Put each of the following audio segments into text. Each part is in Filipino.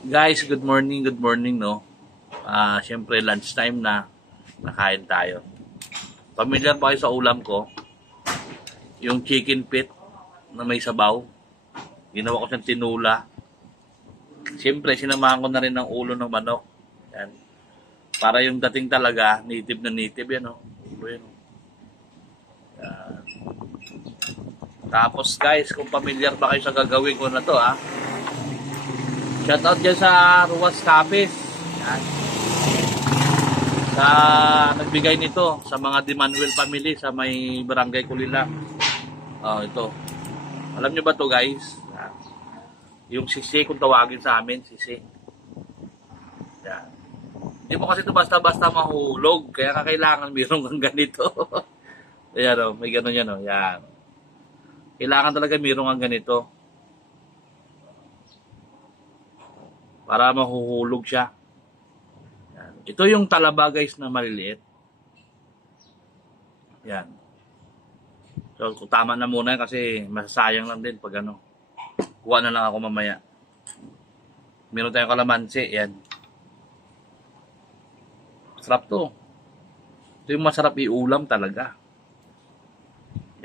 Guys, good morning, no? Siyempre, lunchtime na, nakain tayo. Familiar ba kayo sa ulam ko? Yung chicken pit na may sabaw. Ginawa ko siyang tinula. Siyempre, sinamahan ko na rin ng ulo ng manok. Yan. Para yung dating talaga, native na native yan, no? Ulo yan, no? Yan. Tapos guys, kung familiar ba kayo sa gagawin ko na to, shoutout dyan sa Ruas Capes. Yan. Sa nagbigay nito sa mga Di Manuel family sa may barangay Kulila. Ito. Alam nyo ba to guys? Yan. Yung sisi kung tawagin sa amin, sisi. Yan. Hindi mo kasi ito basta-basta mahulog. Kaya kailangan mayroon kang ganito. Ayan o, may gano'n yan o. Yan. Kailangan talaga mayroon kang ganito. Para mahuhulog siya. Yan. Ito yung talaba guys na maliliit. Yan. So, kung tama na muna kasi masasayang lang din pag ano. Kuha na lang ako mamaya. Meron tayong kalamansi. Yan. Sarap to. Ito yung masarap iulam talaga.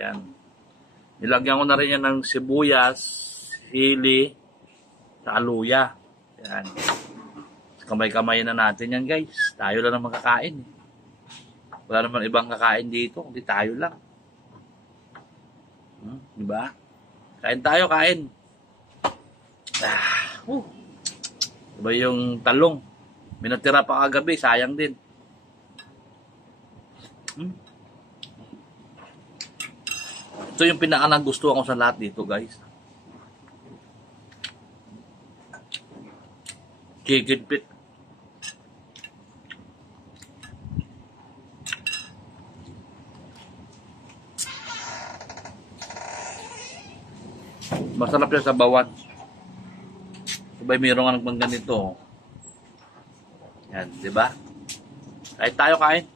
Yan. Nilagyan ko na rin yan ng sibuyas, sili, sa aluya. Yan. Kamay-kamay na natin yan guys. Tayo lang naman kakain. Wala naman ibang kakain dito. Hindi tayo lang. Diba? Kain tayo, kain. Diba yung talong? Minatira pa kagabi. Sayang din. Ito yung pinaka-nagustuhan ko sa lahat dito guys. Chicken pit. Masarap siya sa bawan. Sabay mayroon nga ng ganito. Yan, di ba? Kahit tayo kain.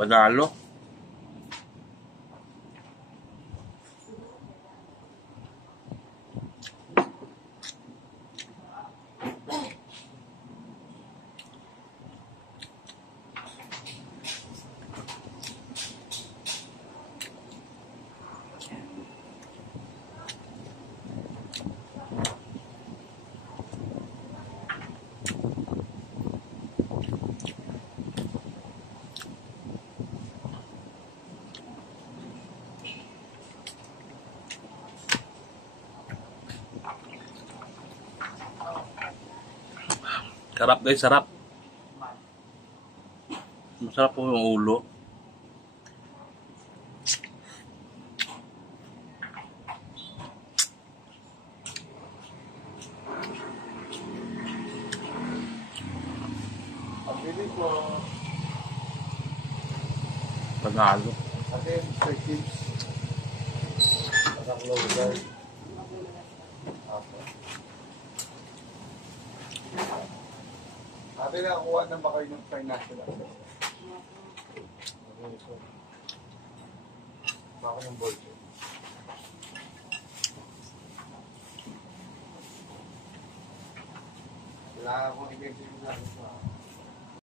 Panalo. Sarap guys, sarap. Masarap po yung ulo. Pabili ko. Panalo. Kasi Mr. Chips. Parang loader. Ate, nakakuha na ba kayo ng financial access? Baka ng bolso. Wala akong i-message lang sa